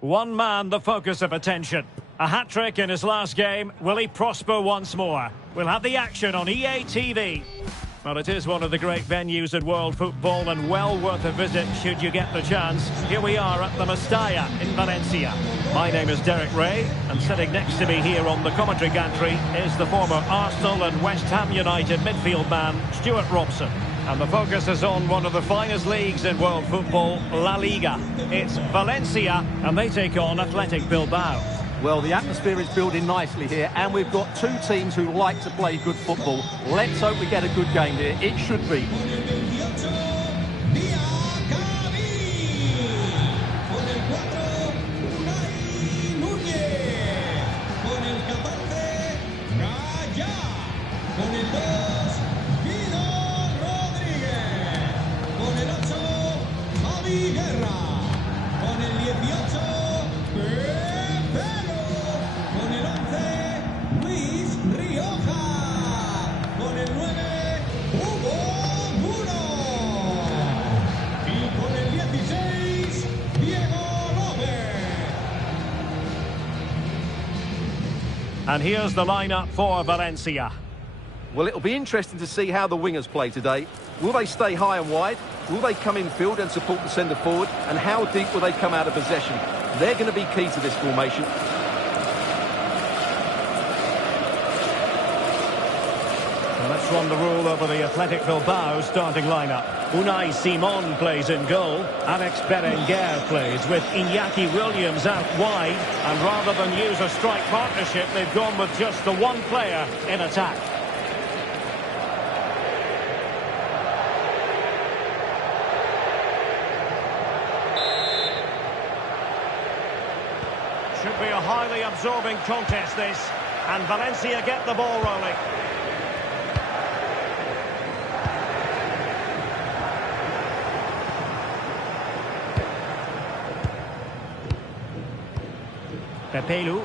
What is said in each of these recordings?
One man the focus of attention. A hat-trick in his last game. Will he prosper once more? We'll have the action on EA TV. Well, it is one of the great venues in world football and well worth a visit should you get the chance. Here we are at the Mestalla in Valencia. My name is Derek Ray, and sitting next to me here on the commentary gantry is the former Arsenal and West Ham United midfield man, Stuart Robson. And the focus is on one of the finest leagues in world football, La Liga. It's Valencia, and they take on Athletic Bilbao. Well, the atmosphere is building nicely here, and we've got two teams who like to play good football. Let's hope we get a good game here. It should be. And here's the lineup for Valencia. Well, it'll be interesting to see how the wingers play today. Will they stay high and wide? Will they come in field and support the centre forward? And how deep will they come out of possession? They're going to be key to this formation. Well, let's run the rule over the Athletic Bilbao starting lineup. Unai Simon plays in goal. Alex Berenguer plays with Iñaki Williams out wide. And rather than use a strike partnership, they've gone with just the one player in attack. Should be a highly absorbing contest, this. And Valencia get the ball rolling. Pepelu.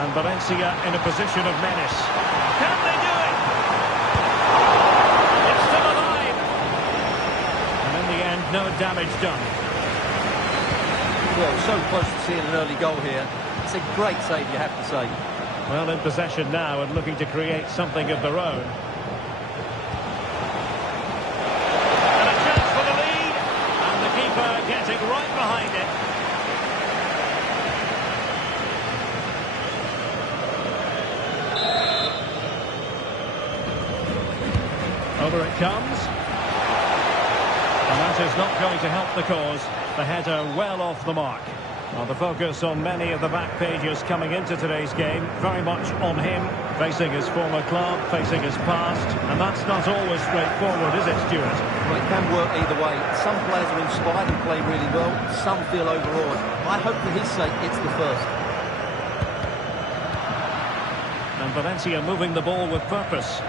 And Valencia in a position of menace. Can they do it? It's still alive. And in the end, no damage done. Well, so close to seeing an early goal here. It's a great save, you have to say. Well, in possession now and looking to create something of their own. And a chance for the lead. And the keeper getting right behind it. Over it comes. And that is not going to help the cause. The header well off the mark. Well, the focus on many of the back pages coming into today's game, very much on him, facing his former club, facing his past, and that's not always straightforward, is it, Stuart? Well, it can work either way. Some players are inspired and play really well, some feel overawed. I hope for his sake it's the first. And Valencia moving the ball with purpose.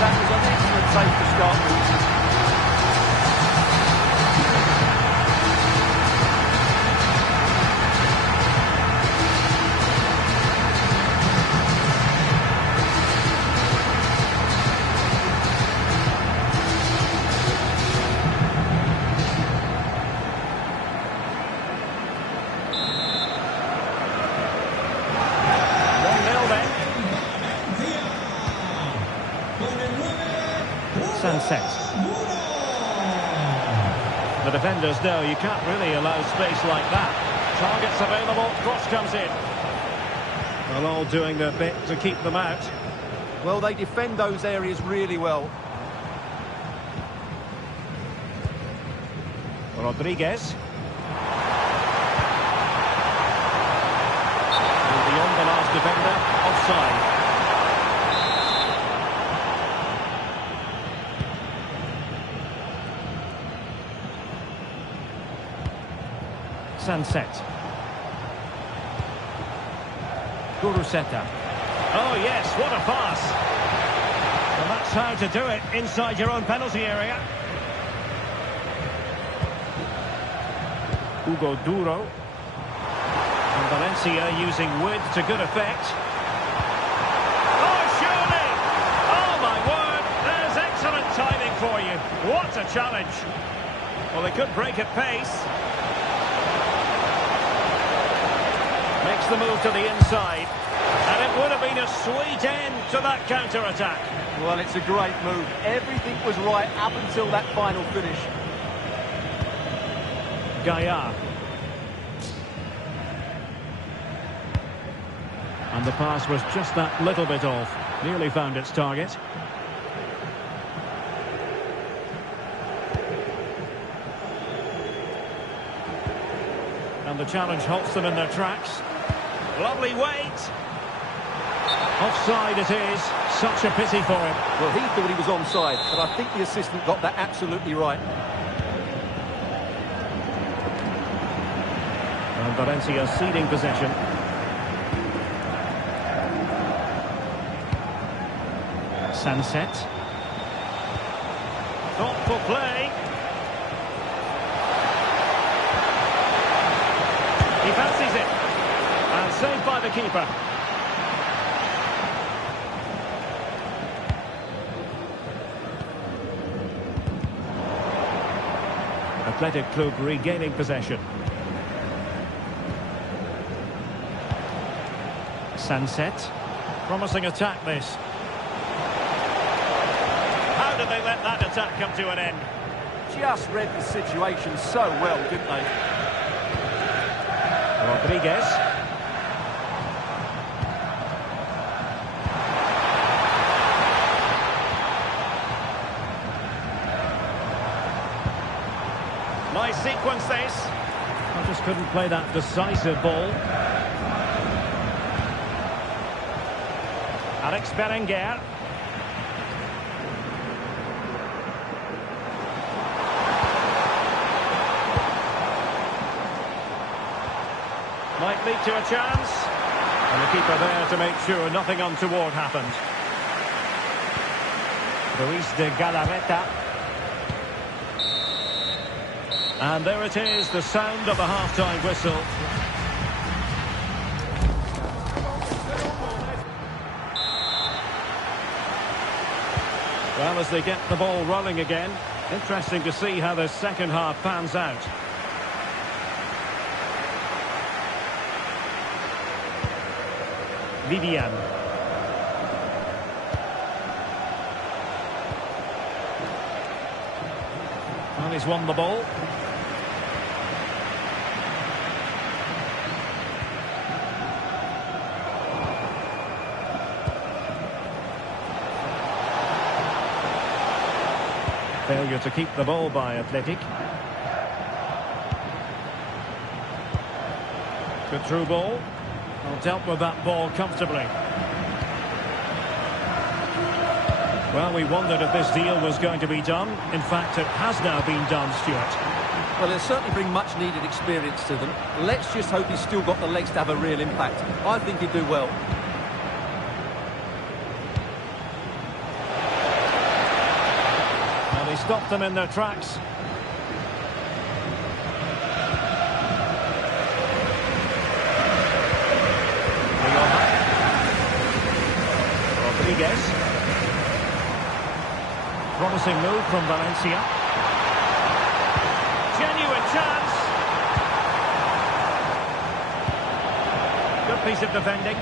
That was an excellent save to start with. The defenders know you can't really allow space like that. Targets available, cross comes in. Well, all doing their bit to keep them out. Well, they defend those areas really well. Rodriguez. And beyond the last defender, offside. Sunset. Guruseta. Oh yes, what a pass. And that's how to do it inside your own penalty area. Hugo Duro. And Valencia using width to good effect. Oh, surely! Oh, my word! There's excellent timing for you. What a challenge. Well, they could break at pace. Makes the move to the inside. And it would have been a sweet end to that counter-attack. Well, it's a great move. Everything was right up until that final finish. Gaia. And the pass was just that little bit off. Nearly found its target. And the challenge halts them in their tracks. Lovely weight. Offside it is. Such a pity for him. Well, he thought he was onside, but I think the assistant got that absolutely right. And Valencia ceding possession. Sunset. Thoughtful play. He fancies it. And saved by the keeper. Athletic Club regaining possession. Sunset. Promising attack this. How did they let that attack come to an end? Just read the situation so well, didn't they? Rodriguez. Nice sequence this. I just couldn't play that decisive ball. Alex Berenguer. Might lead to a chance. And the keeper there to make sure nothing untoward happened. Luis de Galarreta. And there it is, the sound of the half-time whistle. Well, as they get the ball rolling again, interesting to see how the second half pans out. Vivian. Well, he's won the ball. Failure to keep the ball by Athletic. Good through ball. Well, dealt with that ball comfortably. Well, we wondered if this deal was going to be done. In fact, it has now been done, Stuart. Well, they'll certainly bring much needed experience to them. Let's just hope he's still got the legs to have a real impact. I think he'll do well. Well, he stopped them in their tracks. Rodriguez. Promising move from Valencia. Genuine chance. Good piece of defending.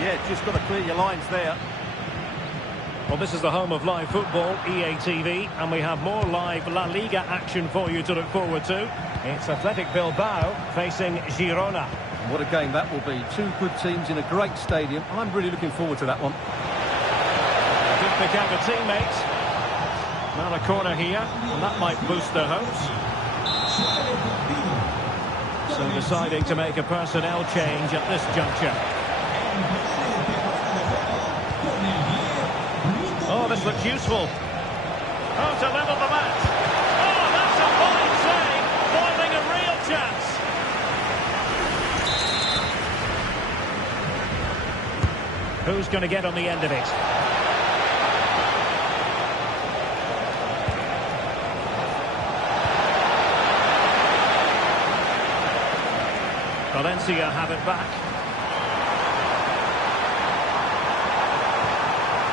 Yeah, just got to clear your lines there. Well, this is the home of live football, EA TV, and we have more live La Liga action for you to look forward to. It's Athletic Bilbao facing Girona. What a game that will be. Two good teams in a great stadium. I'm really looking forward to that one. Good pick out a teammate. Now a corner here, and that might boost their hopes. So deciding to make a personnel change at this juncture. Oh, this looks useful. Oh, to level the match. Oh, that's a fine save, foiling a real chance. Who's going to get on the end of it? Valencia have it back.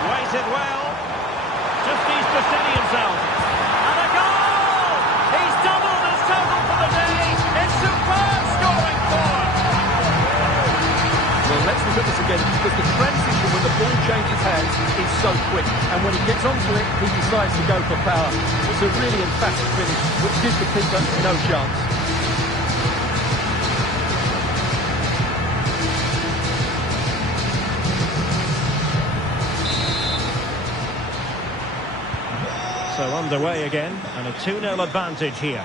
Waited well. Just needs to steady himself. And a goal! He's doubled his total for the day. It's superb scoring form. Well, let's look at this again, because the transition when the ball changes hands is so quick. And when he gets onto it, he decides to go for power. It's a really emphatic finish, which gives the keeper no chance. So underway again, and a 2-0 advantage here.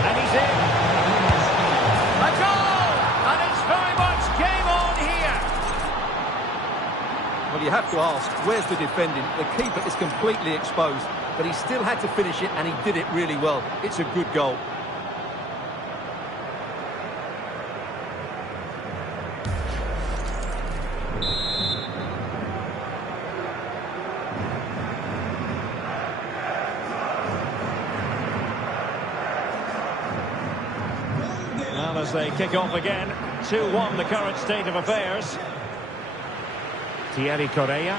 And he's in. A goal! And it's very much game on here. Well, you have to ask, where's the defending? The keeper is completely exposed, but he still had to finish it, and he did it really well. It's a good goal. Well, as they kick off again, 2-1 the current state of affairs. Thierry Correa.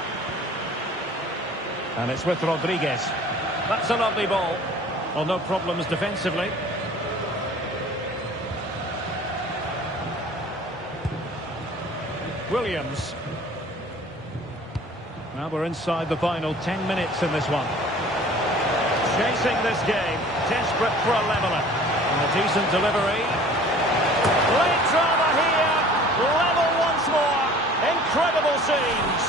And it's with Rodriguez. That's a lovely ball. Well, no problems defensively. Williams. Well, we're inside the final 10 minutes in this one. Chasing this game, desperate for a leveller. And a decent delivery. Late drama here. Level once more. Incredible scenes.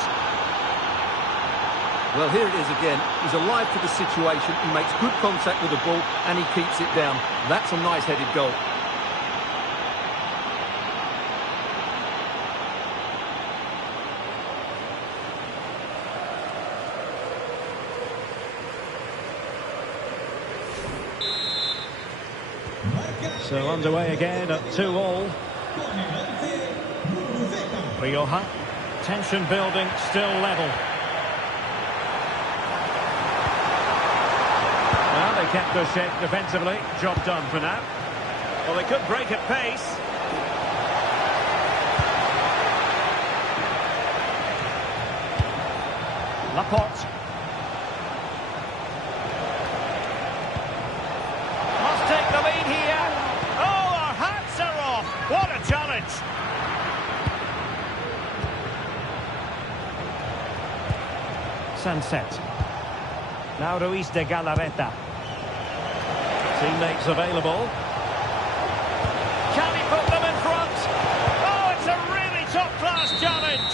Well, here it is again. He's alive to the situation. He makes good contact with the ball, and he keeps it down. That's a nice-headed goal. So underway again at 2-2. Rioja. Tension building, still level. Well, they kept their shape defensively. Job done for now. Well, they could break at pace. Laporte. Must take the lead here. Oh, our hats are off. What a challenge. Sunset. Now Ruiz de Galarreta. Teammates available. Can he put them in front? Oh, it's a really top-class challenge.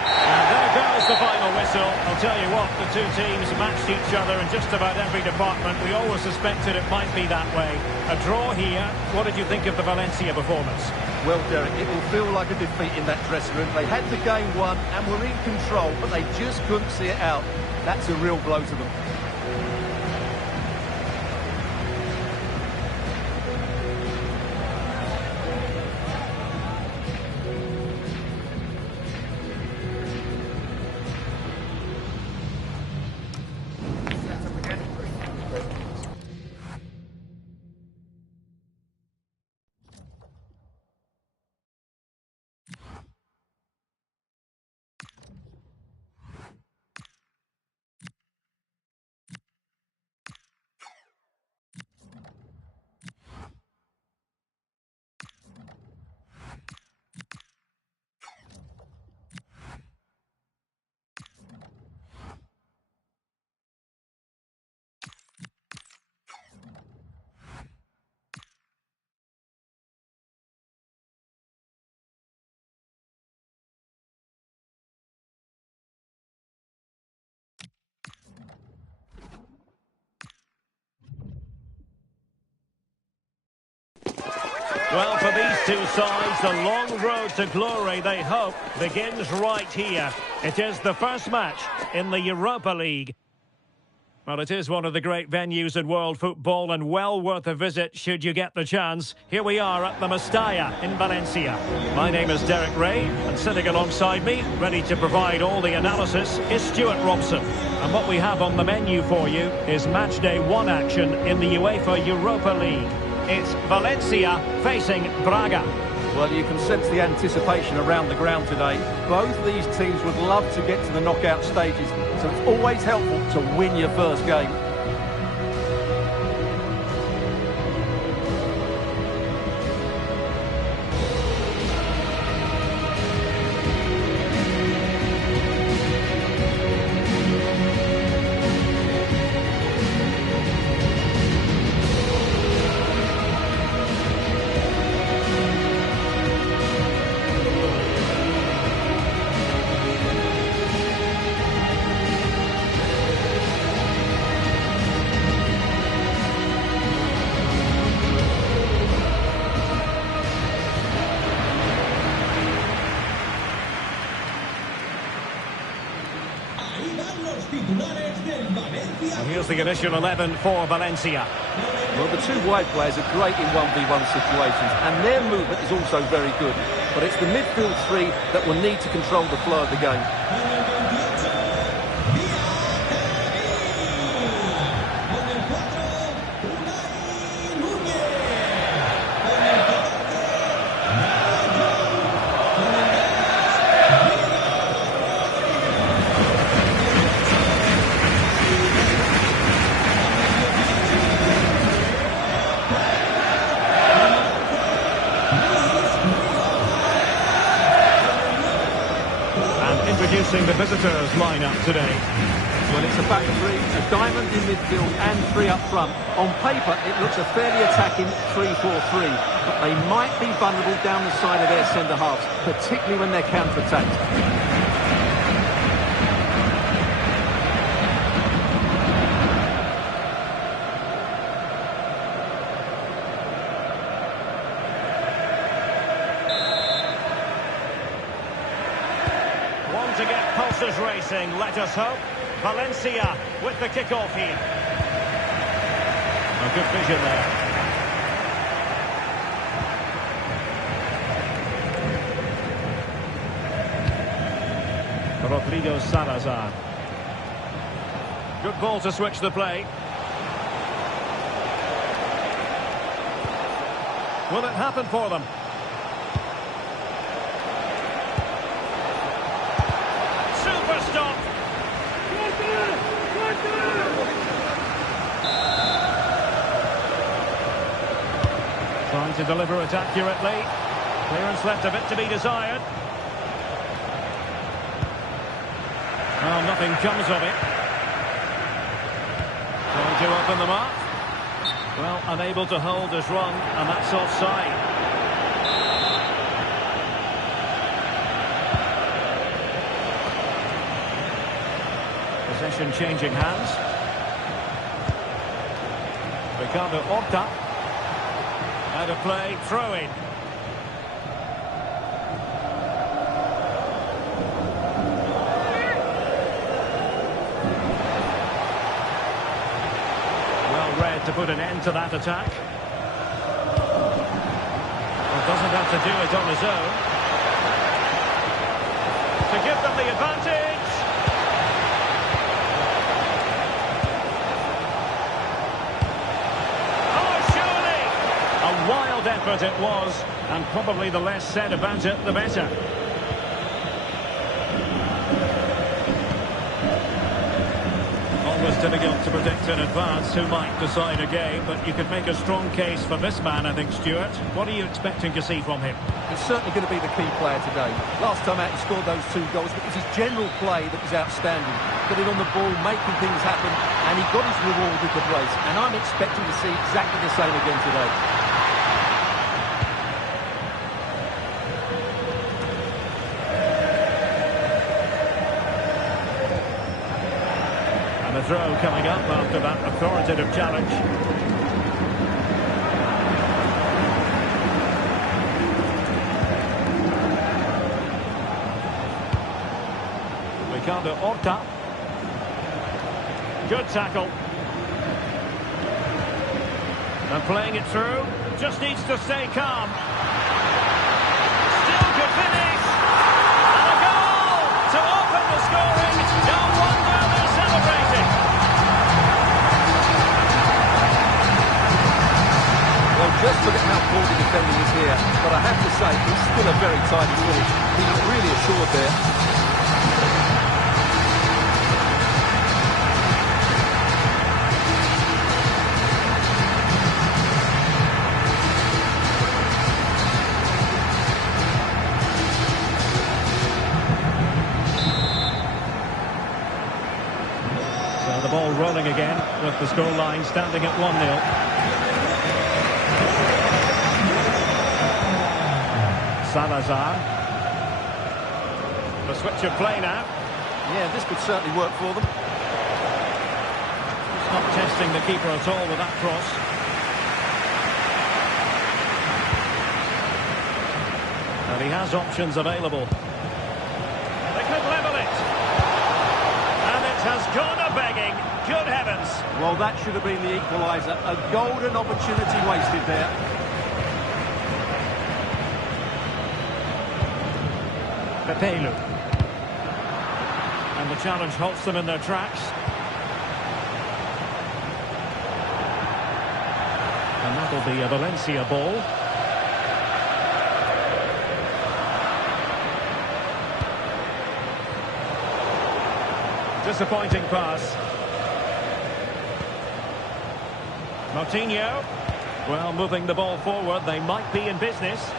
And there goes the final whistle. I'll tell you what, the two teams matched each other in just about every department. We always suspected it might be that way. A draw here. What did you think of the Valencia performance? Well, Derek, it will feel like a defeat in that dressing room. They had the game won and were in control, but they just couldn't see it out. That's a real blow to them. Well, for these two sides, the long road to glory, they hope, begins right here. It is the first match in the Europa League. Well, it is one of the great venues in world football and well worth a visit should you get the chance. Here we are at the Mestalla in Valencia. My name is Derek Ray, and sitting alongside me, ready to provide all the analysis, is Stuart Robson. And what we have on the menu for you is matchday 1 action in the UEFA Europa League. It's Valencia facing Braga. Well, you can sense the anticipation around the ground today. Both these teams would love to get to the knockout stages, so it's always helpful to win your first game. And here's the initial 11 for Valencia. Well, the two wide players are great in 1v1 situations, and their movement is also very good. But it's the midfield three that will need to control the flow of the game. Introducing the visitors lineup today. Well, it's a back three, a diamond in midfield and three up front. On paper, it looks a fairly attacking 3-4-3, but they might be vulnerable down the side of their centre-halves, particularly when they're counter-attacked. To get pulses racing, let us hope. Valencia with the kick-off here. A good vision there. Rodrigo Salazar. Good ball to switch the play. Will it happen for them? Stop. Trying to deliver it accurately. Clearance left a bit to be desired. Well, nothing comes of it. Trying to open them up. Well, unable to hold his run, and that's offside. Possession changing hands. Ricardo Horta. Out of play, throw in. Well read to put an end to that attack. Well, doesn't have to do it on his own. To give them the advantage. Wild effort it was, and probably the less said about it, the better. Always difficult to predict in advance who might decide a game, but you could make a strong case for this man, I think, Stuart. What are you expecting to see from him? He's certainly going to be the key player today. Last time out he scored those 2 goals, but it was his general play that was outstanding. Getting on the ball, making things happen, and he got his reward with the brace. And I'm expecting to see exactly the same again today. And the throw coming up after that authoritative challenge. Ricardo Horta. Good tackle. And playing it through, just needs to stay calm. Still could finish. And a goal to open the scoring. No wonder they're celebrating. Well, just look at how poor the defending is here. But I have to say, it's still a very tidy finish. He looked really assured there. So the ball rolling again with the scoreline standing at 1-0. Salazar. The switch of play now. Yeah, this could certainly work for them. He's not testing the keeper at all with that cross. And he has options available. They could level it. And it has gone a-begging. Good heavens. Well, that should have been the equaliser. A golden opportunity wasted there. Pepelu. And the challenge halts them in their tracks. And that'll be a Valencia ball. Disappointing pass. Martinho. Well, moving the ball forward, they might be in business.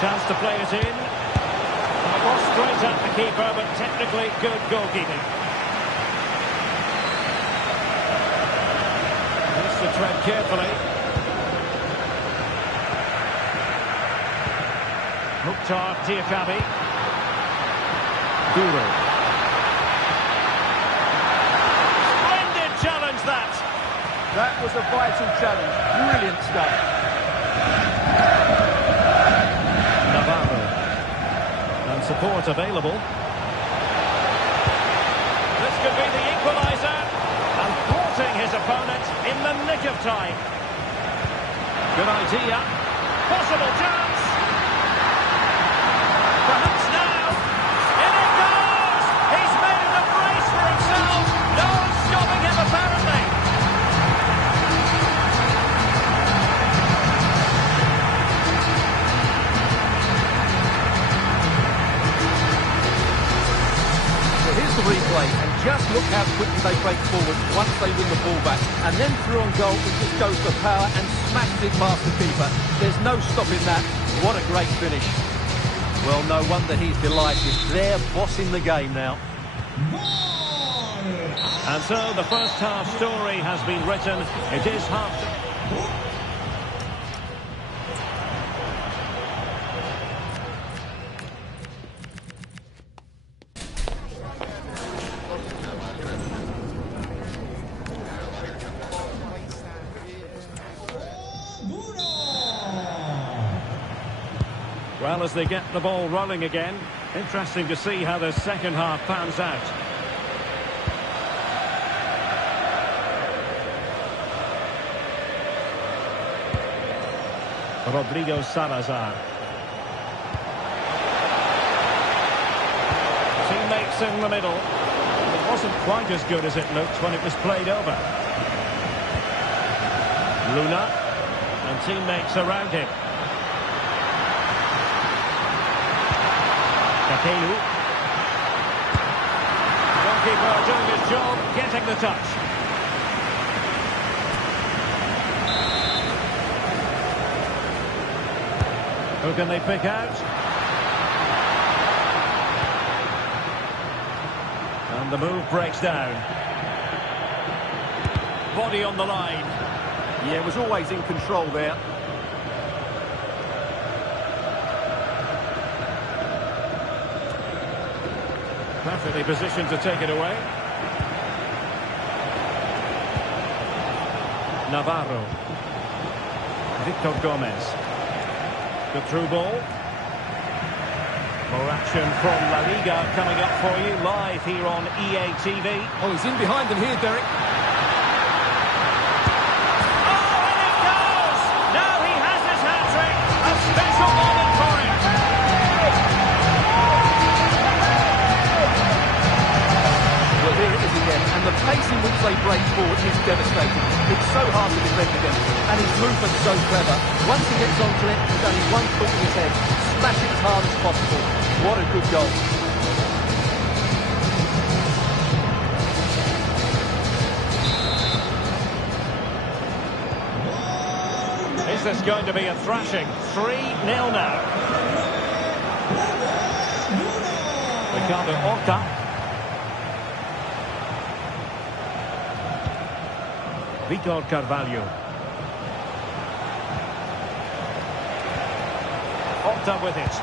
Chance to play it in. And the ball straight at the keeper, but technically good goalkeeping. Needs to tread carefully. Mukhtar Diakabi. Duro. Splendid challenge that. That was a vital challenge. Brilliant stuff. Support available. This could be the equaliser, and thwarting his opponent in the nick of time. Good idea. Possible chance. Perhaps now. In it goes! He's made a brace for himself. No one's stopping him apparently. Here's the replay, and just look how quickly they break forward once they win the ball back. And then through on goal, it just goes for power and smashes it past the keeper. There's no stopping that. What a great finish. Well, no wonder he's delighted. They're bossing the game now. And so the first half story has been written. It is half. Well, as they get the ball rolling again, interesting to see how the second half pans out. Rodrigo Salazar. Teammates in the middle. It wasn't quite as good as it looked when it was played over. Luna and teammates around him. Pepelu. Goalkeeper doing his job, getting the touch. Who can they pick out? And the move breaks down. Body on the line. Yeah, was always in control there. Perfectly positioned to take it away. Navarro. Victor Gomez. The through ball. More action from La Liga coming up for you live here on EA TV. Oh, he's in behind them here, Derek. breaks forward is devastating. It's so hard to defend against, and his movement's so clever. Once he gets onto it, there's only one thought in his head: smash it as hard as possible. What a good goal. Is this going to be a thrashing? 3-0 now. Ricardo Horta. Vitor Carvalho. Horta with it.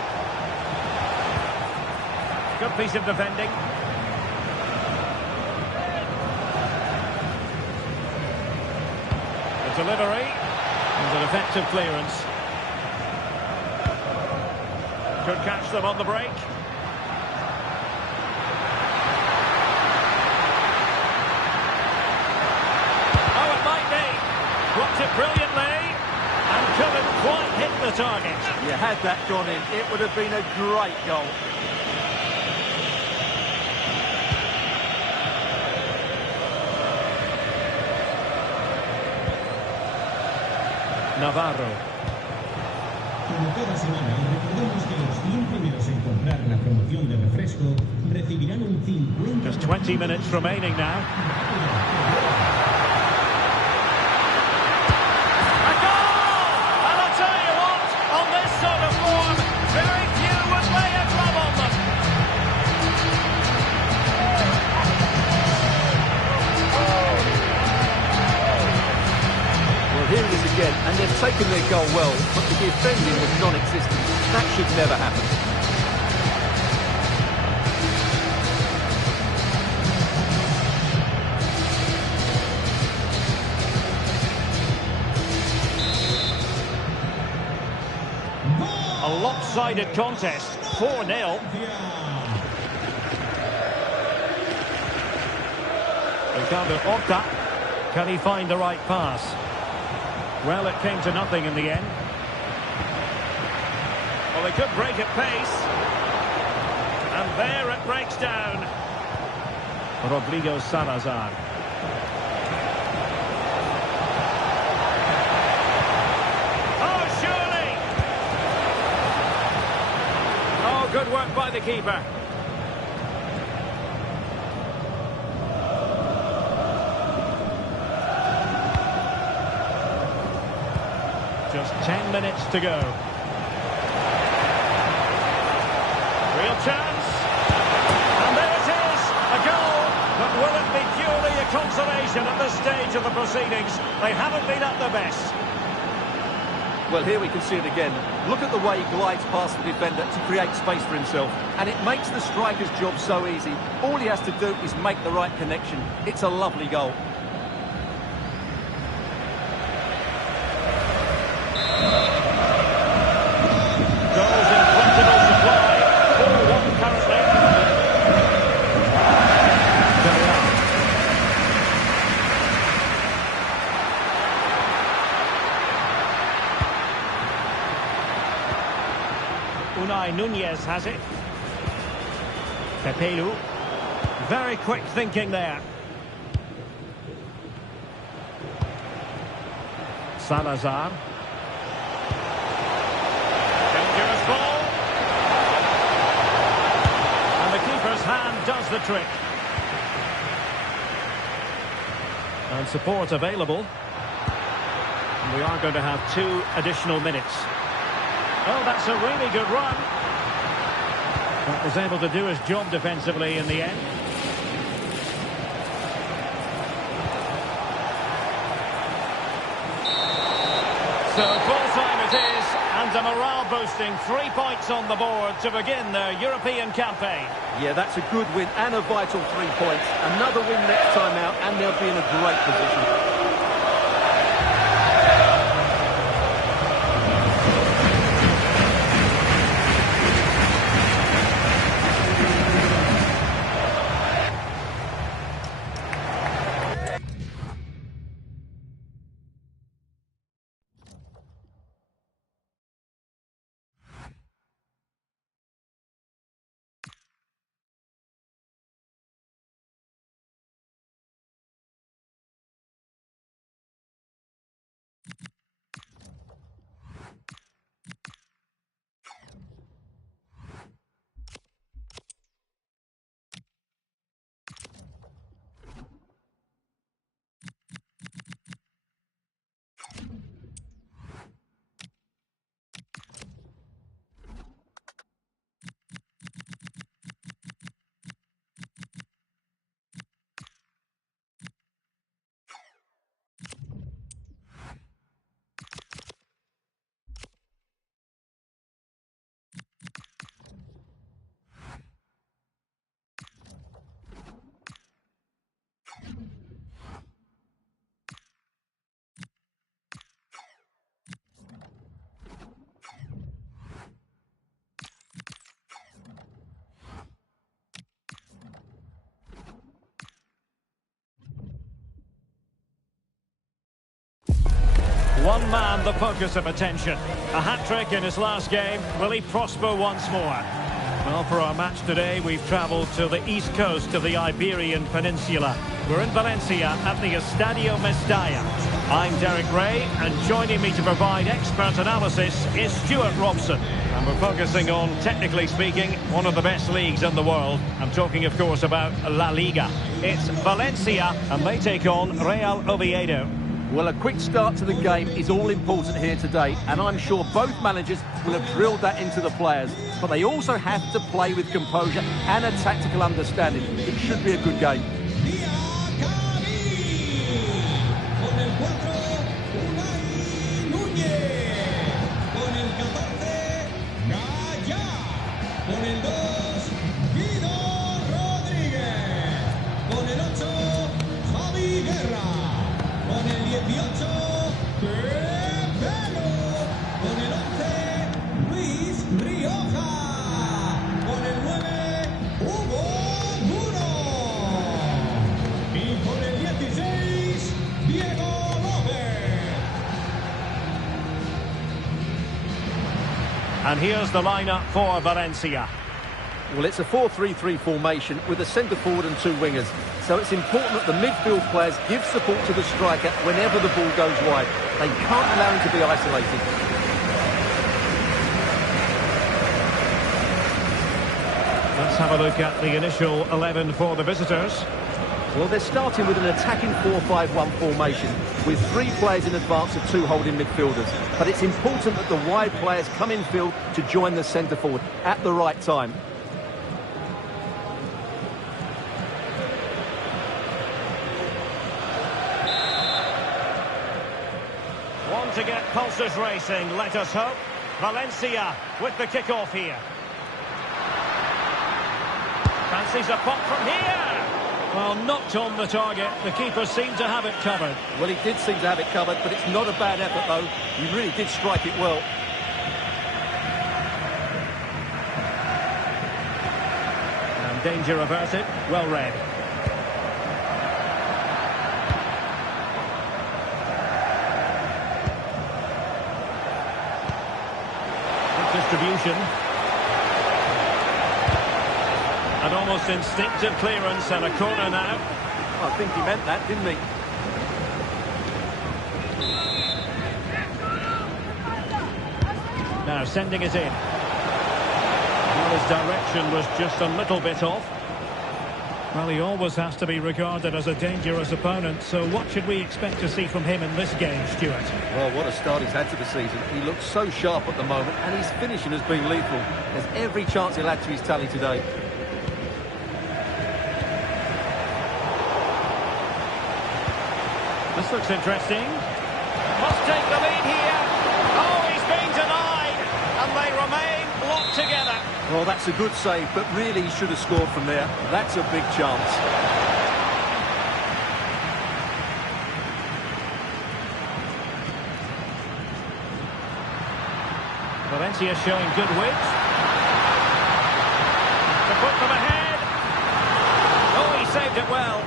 Good piece of defending. The delivery. And an effective clearance. Could catch them on the break. Oh, it might be. Blocked it brilliantly. And couldn't quite hit the target. You had that gone in, it would have been a great goal. Navarro. Como cada semana, recordemos que los 100 primeros en comprar la promoción de refresco recibirán un 50%. Just 20 minutes remaining now. A goal! And I'll tell you what, on this sort of form, very few would lay a glove on them. Well, here it is again, and they've taken their goal well, but the defending was non-existent. That should never happen. A lopsided contest, 4-0. Ricardo Horta, can he find the right pass? Well, it came to nothing in the end. Well, they could break at pace. And there it breaks down. Rodrigo Salazar. Oh, surely! Oh, good work by the keeper. Just 10 minutes to go. Real chance. And there it is, a goal. But will it be purely a consolation at this stage of the proceedings? They haven't been at their best. Well, here we can see it again. Look at the way he glides past the defender to create space for himself. And it makes the striker's job so easy. All he has to do is make the right connection. It's a lovely goal. Goals in plentiful supply. 4-1 currently. Unai Nunez has it. Pepelu. Very quick thinking there. Salazar. Dangerous ball. And the keeper's hand does the trick. And support available. And we are going to have 2 additional minutes. Oh, that's a really good run. But was able to do his job defensively in the end. So full time it is, and a morale-boosting 3 points on the board to begin their European campaign. Yeah, that's a good win and a vital 3 points. Another win next time out, and they'll be in a great position. One man the focus of attention. A hat-trick in his last game. Will he prosper once more? Well, for our match today, we've travelled to the east coast of the Iberian Peninsula. We're in Valencia at the Estadio Mestalla. I'm Derek Ray, and joining me to provide expert analysis is Stuart Robson. And we're focusing on, technically speaking, one of the best leagues in the world. I'm talking, of course, about La Liga. It's Valencia, and they take on Real Oviedo. Well, a quick start to the game is all important here today, and I'm sure both managers will have drilled that into the players. But they also have to play with composure and a tactical understanding. It should be a good game. And here's the lineup for Valencia. Well, it's a 4-3-3 formation with a centre-forward and two wingers. So it's important that the midfield players give support to the striker whenever the ball goes wide. They can't allow him to be isolated. Let's have a look at the initial 11 for the visitors. Well, they're starting with an attacking 4-5-1 formation with three players in advance of two holding midfielders. But it's important that the wide players come in field to join the centre-forward at the right time. One to get pulses racing, let us hope. Valencia with the kick-off here. Fancies a pop from here. Well, knocked on the target. The keeper seemed to have it covered. Well, he did seem to have it covered, but it's not a bad effort, though. He really did strike it well. And danger averted. Well read. Good distribution. An almost instinctive clearance and a corner now. I think he meant that, didn't he? Now sending it in. Well, his direction was just a little bit off. Well, he always has to be regarded as a dangerous opponent, so what should we expect to see from him in this game, Stuart? Well, what a start he's had to the season. He looks so sharp at the moment, and his finishing has been lethal. There's every chance he'll add to his tally today. This looks interesting. Must take the lead here. Oh, he's been denied. And they remain locked together. Well, that's a good save, but really he should have scored from there. That's a big chance. Valencia showing good width. To put them ahead. Oh, he saved it well.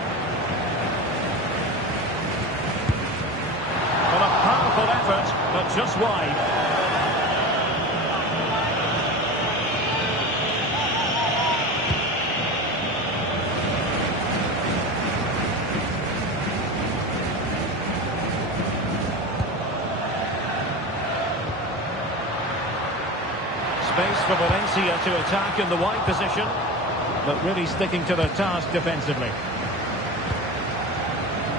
Powerful effort, but just wide. Space for Valencia to attack in the wide position, but really sticking to their task defensively.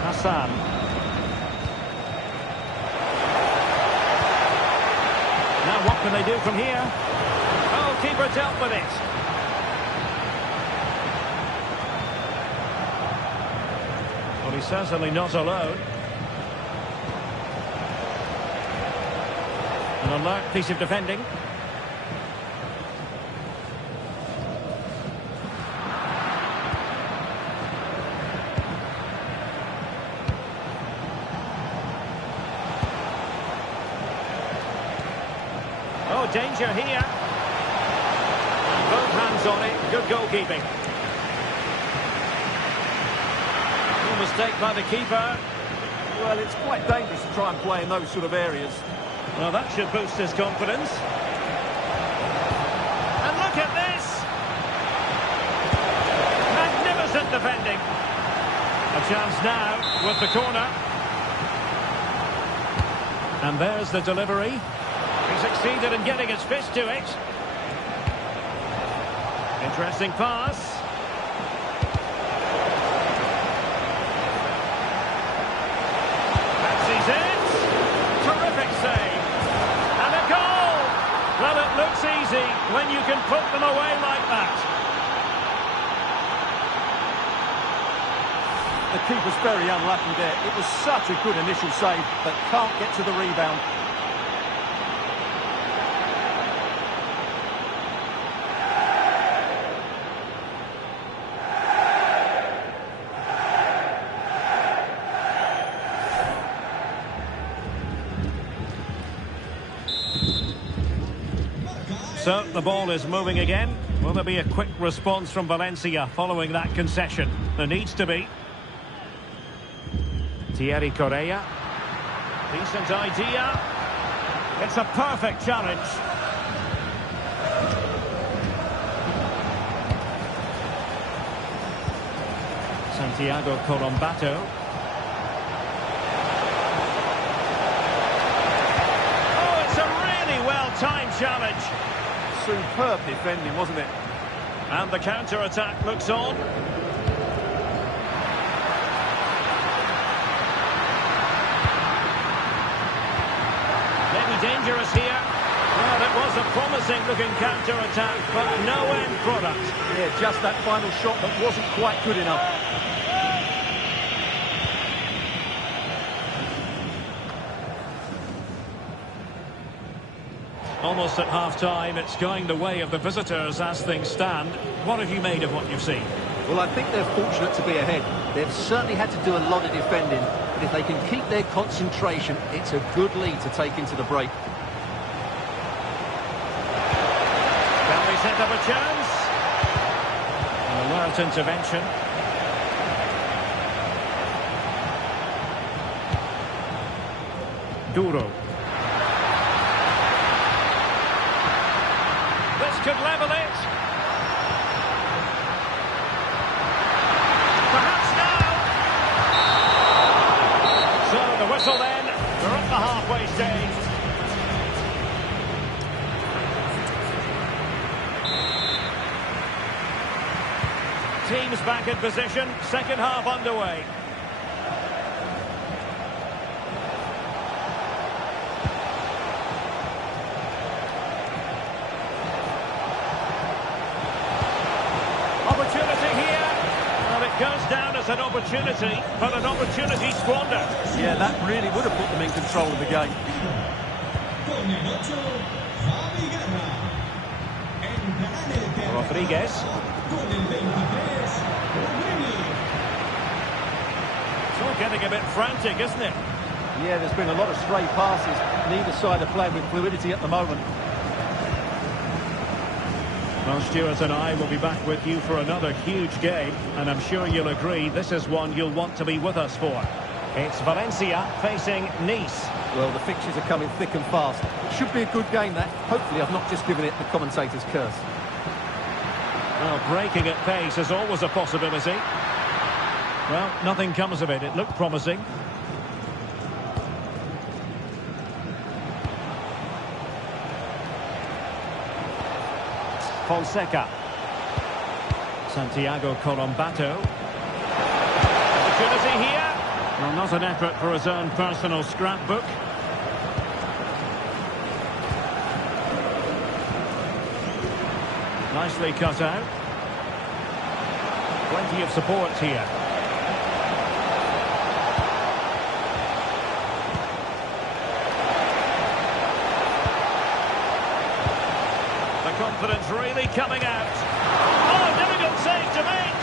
Hassan. Now what can they do from here? Oh, keeper dealt with it. Well, he's certainly not alone. An alert piece of defending. Oh, danger here. Both hands on it. Good goalkeeping. No mistake by the keeper. Well, it's quite dangerous to try and play in those sort of areas. Well, that should boost his confidence. And look at this! Magnificent defending. A chance now with the corner. And there's the delivery. He succeeded in getting his fist to it. Interesting pass. Fancies it. Terrific save. And a goal! Well, it looks easy when you can put them away like that. The keeper's very unlucky there. It was such a good initial save, but can't get to the rebound. So, the ball is moving again. Will there be a quick response from Valencia following that concession? There needs to be. Thierry Correa. Decent idea. It's a perfect challenge. Santiago Colombato. Oh, it's a really well-timed challenge. Superb defending, wasn't it? And the counter-attack looks on. Maybe dangerous here. Well, it was a promising-looking counter-attack, but no end product. Yeah, just that final shot that wasn't quite good enough. Almost at half-time, it's going the way of the visitors as things stand. What have you made of what you've seen? Well, I think they're fortunate to be ahead. They've certainly had to do a lot of defending, but if they can keep their concentration, it's a good lead to take into the break. Can we set up a chance? An alert intervention. Duro. This could level it. Perhaps now. So the whistle then. We're at the halfway stage. Teams back in position. Second half underway. Opportunity here. Well, it goes down as an opportunity, but an opportunity squandered. Yeah, that really would have put them in control of the game. Con el 8, Javi Guerra. Entrará en el terreno Rodríguez. con el 23, Bine. It's all getting a bit frantic, isn't it? Yeah, there's been a lot of stray passes. Neither side are playing with fluidity at the moment. Well, Stuart and I will be back with you for another huge game, and I'm sure you'll agree this is one you'll want to be with us for. It's Valencia facing Nice. Well, the fixtures are coming thick and fast. It should be a good game, that. Hopefully I've not just given it the commentator's curse. Well, breaking at pace is always a possibility. Well, nothing comes of it. It looked promising. Fonseca. Santiago Colombato. Opportunity here. Well, not an effort for his own personal scrapbook. Nicely cut out. Plenty of support here. Confidence really coming out. Oh, difficult save to make.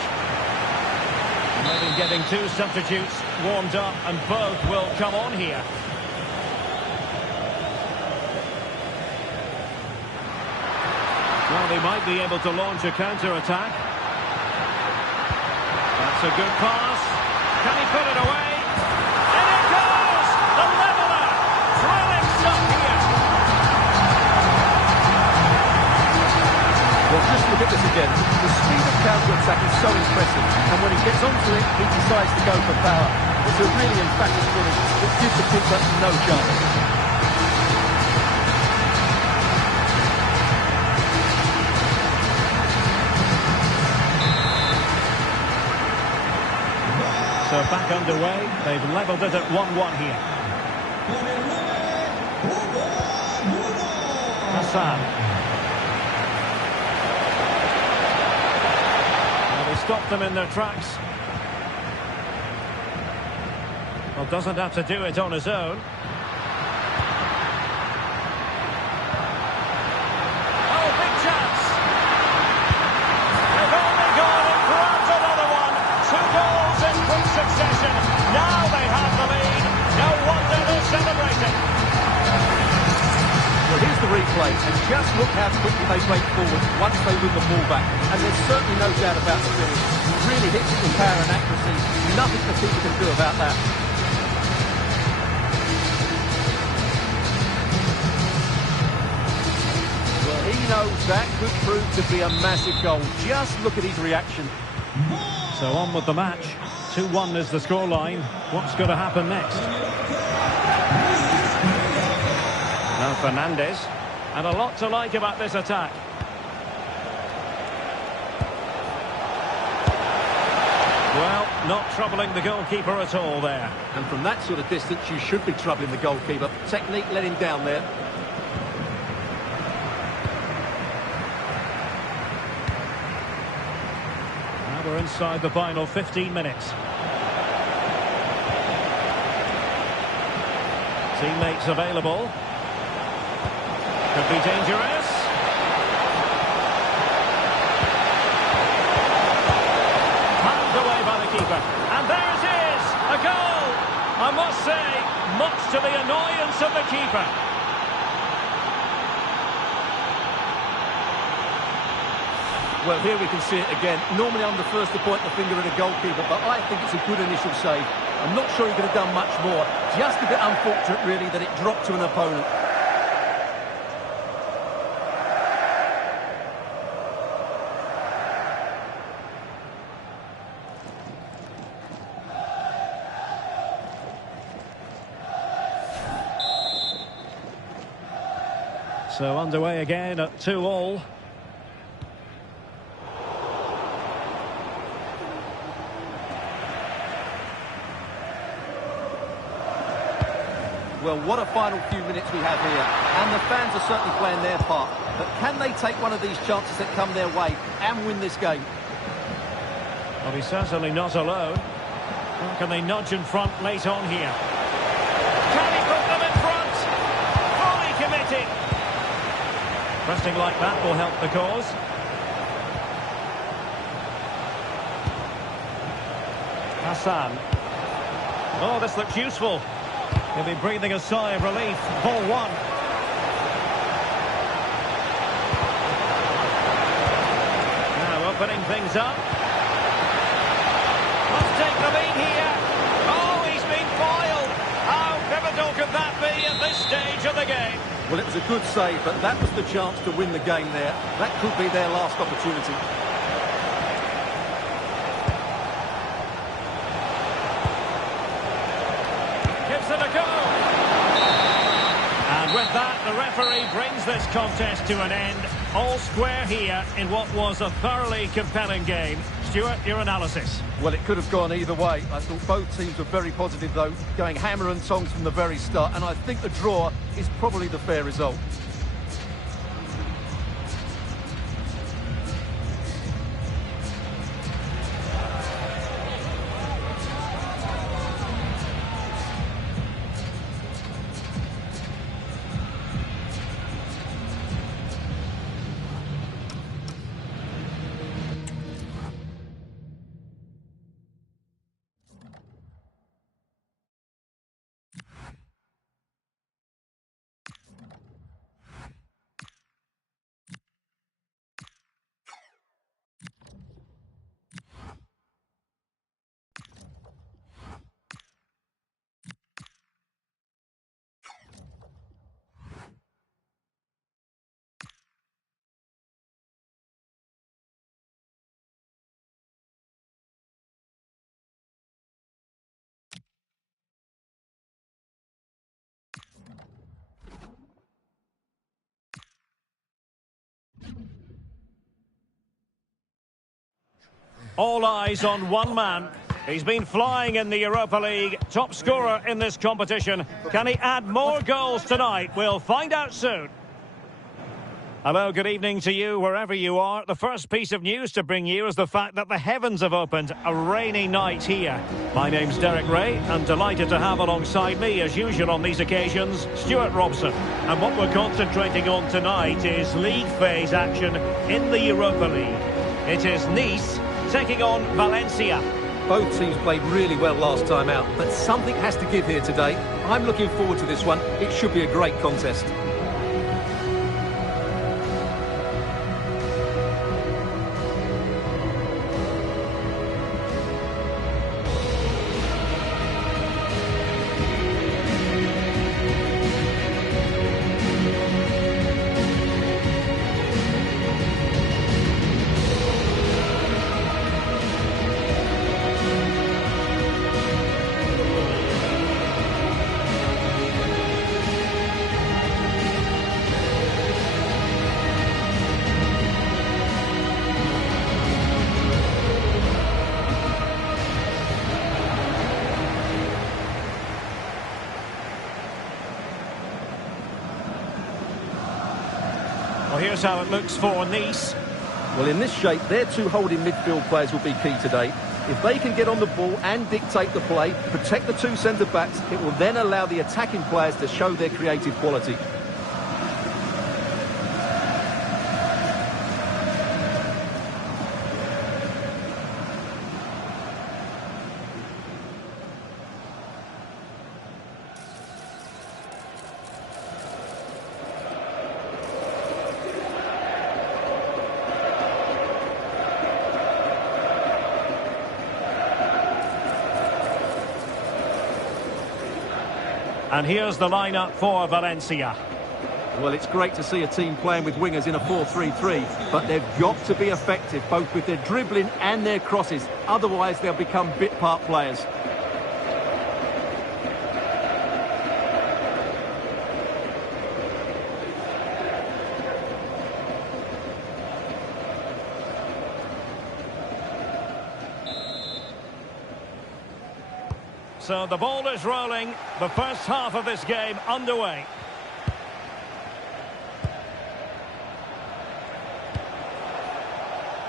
Maybe getting two substitutes warmed up, and both will come on here. Well, they might be able to launch a counter-attack. That's a good pass. Can he put it away? And it goes! The leveller! Thrilling stuff here. Well, just look at this again. The speed of counter-attack is so impressive, and when he gets onto it, he decides to go for power. It's a really emphatic finish that gives the keeper no chance. So back underway. They've levelled it at 1-1 here. Hassan. Well, they stopped them in their tracks. Well, doesn't have to do it on his own. Oh, big chance. They've only gone in front, another one. 2 goals in quick succession. Now they have the lead. No wonder they're celebrating. Well, here's the replay, and just look how quickly they break forward once they win the ball back. And there's certainly no doubt about the finish. He really hits it with power and accuracy. Nothing the keeper can do about that. Well, he knows that could prove to be a massive goal. Just look at his reaction. So on with the match. 2-1 is the scoreline. What's going to happen next? Now Fernandez. And a lot to like about this attack. Well, not troubling the goalkeeper at all there. And from that sort of distance, you should be troubling the goalkeeper. Technique let him down there. Now we're inside the final 15 minutes. Teammates available. Could be dangerous. Handed away by the keeper. And there it is! A goal! I must say, much to the annoyance of the keeper. Well, here we can see it again. Normally I'm the first to point the finger at a goalkeeper, but I think it's a good initial save. I'm not sure he could have done much more. Just a bit unfortunate, really, that it dropped to an opponent. So underway again at 2-2. Well, what a final few minutes we have here. And the fans are certainly playing their part. But can they take one of these chances that come their way and win this game? Well, he's certainly not alone. Or can they nudge in front late on here? Can he put them in front? Fully committed. Pressing like that will help the cause. Hassan. Oh, this looks useful. He'll be breathing a sigh of relief. Ball one. Now opening things up. Must take the lead here. Oh, he's been foiled. How pivotal could that be at this stage of the game? Well, it was a good save, but that was the chance to win the game there. That could be their last opportunity. Gives it a go. And with that, the referee brings this contest to an end. All square here in what was a thoroughly compelling game. Stuart, your analysis. Well, it could have gone either way. I thought both teams were very positive, though, going hammer and tongs from the very start. And I think the draw is probably the fair result. All eyes on one man. He's been flying in the Europa League, top scorer in this competition. Can he add more goals tonight? We'll find out soon. Hello, good evening to you, wherever you are. The first piece of news to bring you is the fact that the heavens have opened. A rainy night here. My name's Derek Ray, and delighted to have alongside me, as usual on these occasions, Stuart Robson. And what we're concentrating on tonight is league phase action in the Europa League. It is Nice taking on Valencia. Both teams played really well last time out, but something has to give here today. I'm looking forward to this one. It should be a great contest. Well, here's how it looks for Nice. Well, in this shape, their two holding midfield players will be key today. If they can get on the ball and dictate the play, protect the two centre-backs, it will then allow the attacking players to show their creative quality. And here's the lineup for Valencia. Well, it's great to see a team playing with wingers in a 4-3-3, but they've got to be effective, both with their dribbling and their crosses. Otherwise, they'll become bit-part players. So the ball is rolling. The first half of this game underway.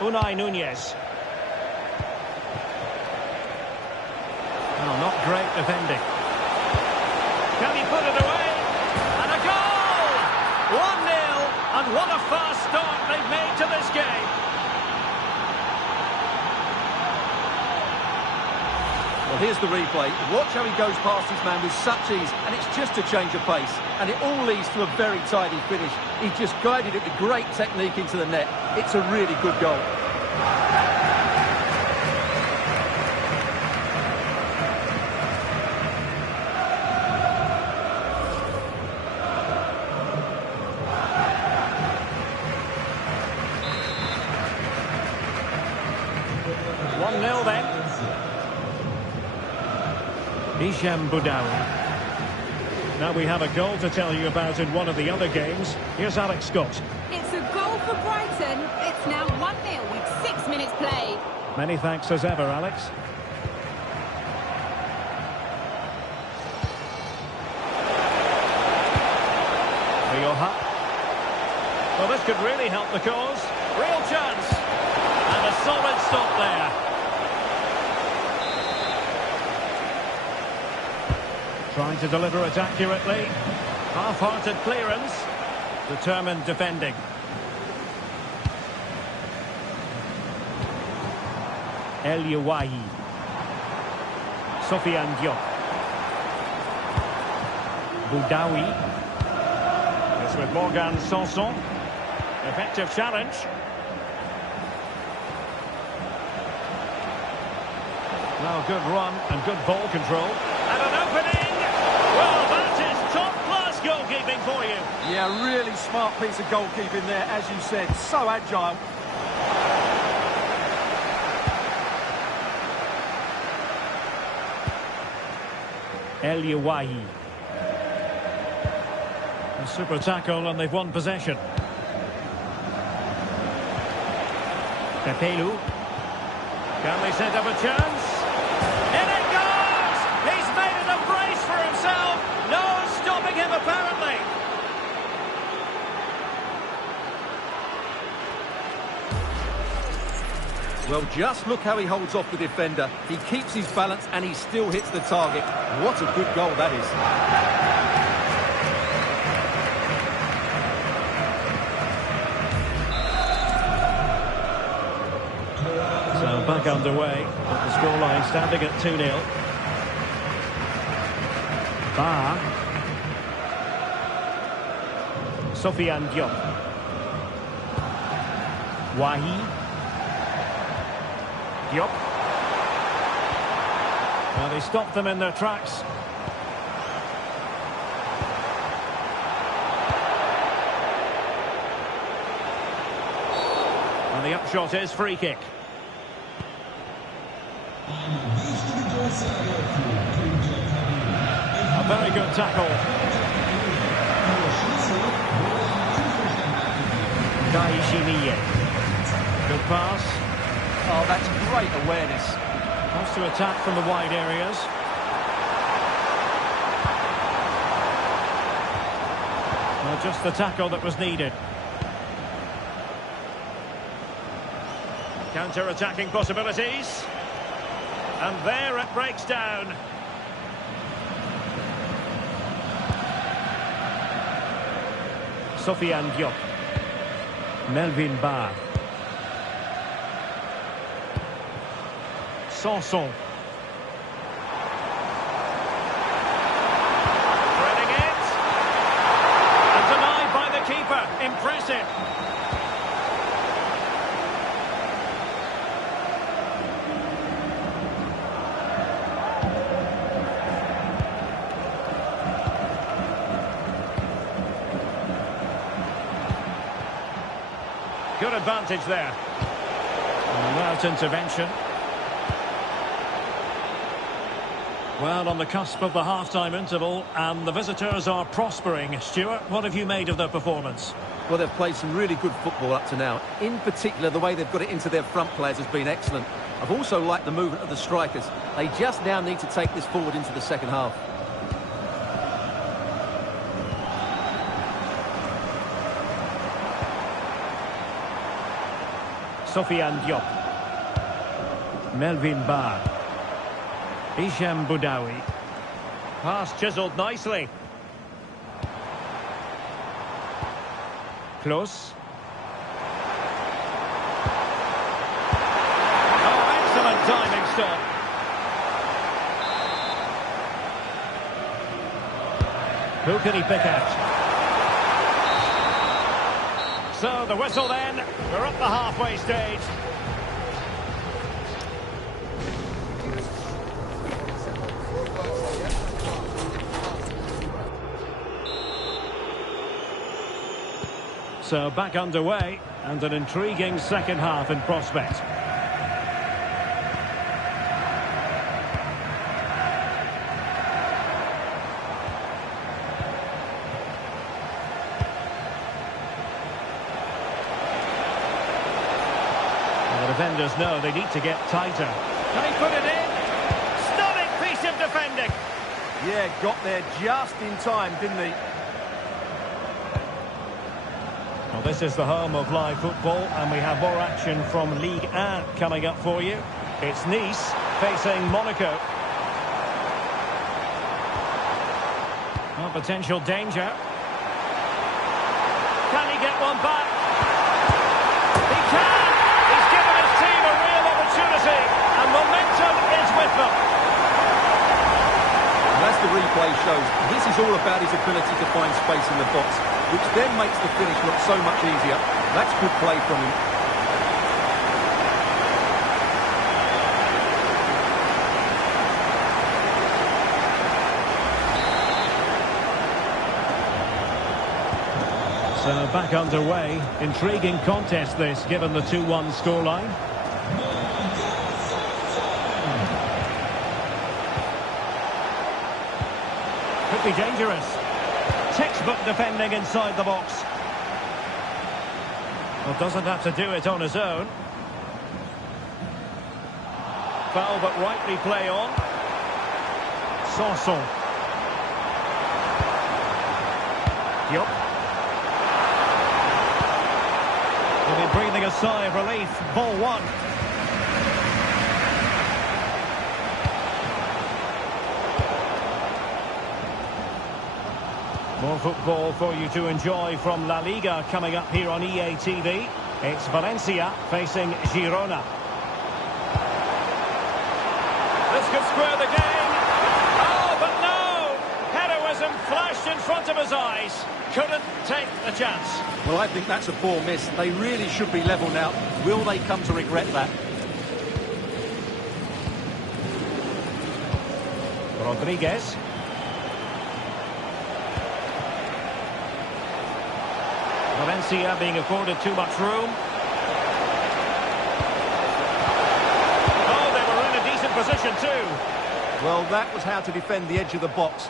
Unai Nunez. Oh, not great defending. Can he put it away? And a goal! 1-0. And what a fast start they've made to this game. Well, here's the replay. Watch how he goes past his man with such ease, and it's just a change of pace. And it all leads to a very tidy finish. He just guided it with great technique into the net. It's a really good goal. Now we have a goal to tell you about in one of the other games. Here's Alex Scott. It's a goal for Brighton. It's now 1-0 with 6 minutes played. Many thanks as ever, Alex. Rioja. Well, this could really help the cause. Real chance. And a solid stop there. Trying to deliver it accurately. Half-hearted clearance. Determined defending. El Youahi. Sofiane Diop. Boudaoui. It's with Morgan Sanson. Effective challenge. Well, good run and good ball control. And an opening! Well, that is top-class goalkeeping for you. Yeah, really smart piece of goalkeeping there, as you said. So agile. El Youahi. A super tackle and they've won possession. Pepelu. Can they set up a chance? In it goes! He's made it a brace for himself. No stopping him, apparently. Well, just look how he holds off the defender. He keeps his balance and he still hits the target. What a good goal that is. So back underway, but the scoreline standing at 2-0. Ba. Sofiane Diop. Wahi. Diop. Well, they stopped them in their tracks. And the upshot is free kick. A very good tackle. Good pass. Oh, that's great awareness. Wants to attack from the wide areas. Well, just the tackle that was needed. Counter-attacking possibilities. And there it breaks down. Sofiane Diop. Melvin Ba. Sanson. Threading it. And denied by the keeper. Impressive. Good advantage there. And without intervention. Well, on the cusp of the half-time interval, and the visitors are prospering. Stuart, what have you made of their performance? Well, they've played some really good football up to now. In particular, the way they've got it into their front players has been excellent. I've also liked the movement of the strikers. They just now need to take this forward into the second half. Sofiane Diop. Melvin Ba. Hicham Boudaoui. Pass chiselled nicely. Close. Oh, excellent timing stop. Who can he pick out? So the whistle then. We're up the halfway stage. So back underway, and an intriguing second half in prospect. Well, the defenders know they need to get tighter. Can he put it in? Stunning piece of defending. Yeah, got there just in time, didn't he? Well, this is the home of live football, and we have more action from Ligue 1 coming up for you. It's Nice facing Monaco. Well, potential danger. Can he get one back? He can! He's given his team a real opportunity, and momentum is with them. And as the replay shows, this is all about his ability to find space in the box, which then makes the finish look so much easier. That's good play from him. So back underway. Intriguing contest this, given the 2-1 scoreline. Could be dangerous. Textbook defending inside the box. Well, doesn't have to do it on his own. foul, but rightly play on. Sanson. Yup. Will be breathing a sigh of relief. Ball one. More football for you to enjoy from La Liga coming up here on EA TV. It's Valencia facing Girona. This could square the game. Oh, but no! Heroism flashed in front of his eyes. Couldn't take the chance. Well, I think that's a poor miss. They really should be level now. Will they come to regret that? Rodriguez. Valencia being afforded too much room. Oh, they were in a decent position too. Well, that was how to defend the edge of the box.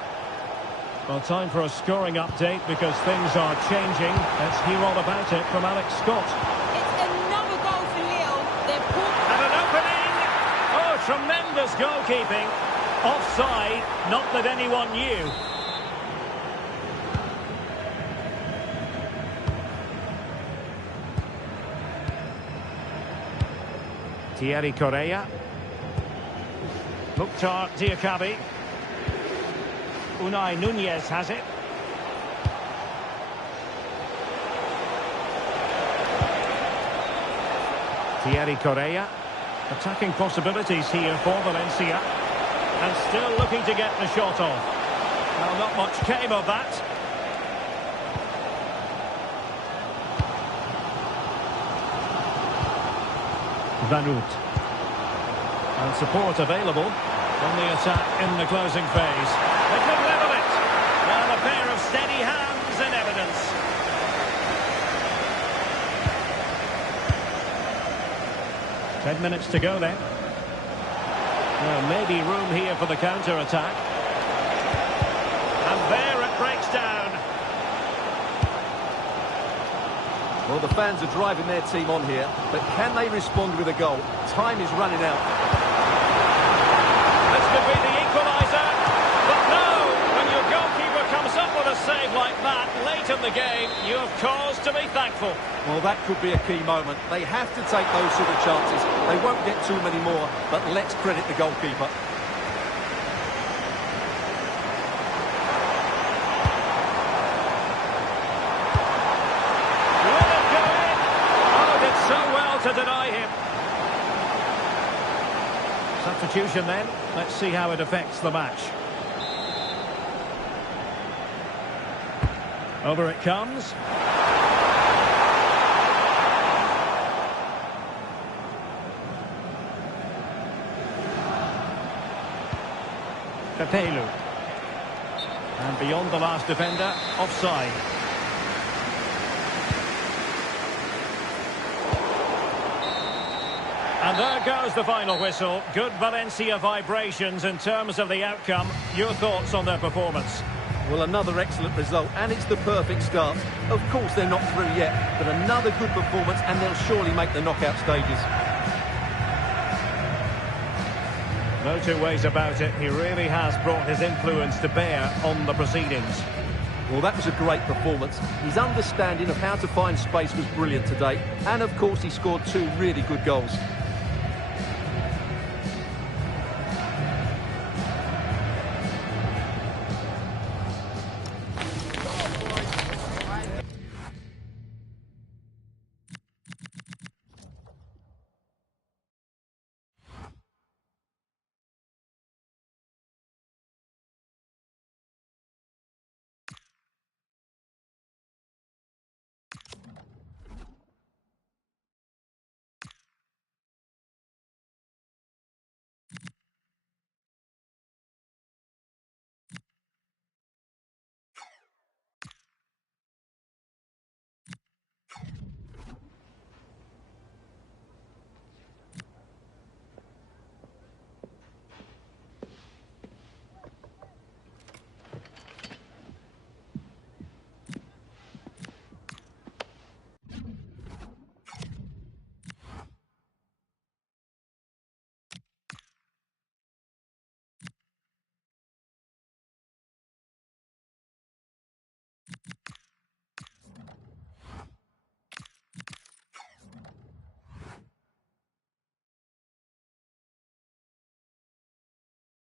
Well, time for a scoring update because things are changing. Let's hear all about it from Alex Scott. It's another goal for Lille. They're poor. And an opening! Oh, tremendous goalkeeping. Offside, not that anyone knew. Thierry Correa. Mukhtar Diakabi. Unai Nunez has it. Thierry Correa. Attacking possibilities here for Valencia. And still looking to get the shot off. Well, not much came of that. Venit. And support available on the attack in the closing phase. They could level it. Well, a pair of steady hands in evidence. Ten minutes to go then. Well, maybe room here for the counter-attack. And there it breaks down. Well, the fans are driving their team on here, but can they respond with a goal? Time is running out. This could be the equaliser. But no, when your goalkeeper comes up with a save like that late in the game, you have cause to be thankful. Well, that could be a key moment. They have to take those sort of chances. They won't get too many more, but let's credit the goalkeeper. To deny him. Substitution then. Let's see how it affects the match. Over it comes. Pepelu. And beyond the last defender, offside. And there goes the final whistle. Good Valencia vibrations in terms of the outcome. Your thoughts on their performance? Well, another excellent result, and it's the perfect start. Of course, they're not through yet, but another good performance, and they'll surely make the knockout stages. No two ways about it. He really has brought his influence to bear on the proceedings. Well, that was a great performance. His understanding of how to find space was brilliant today, and of course, he scored two really good goals.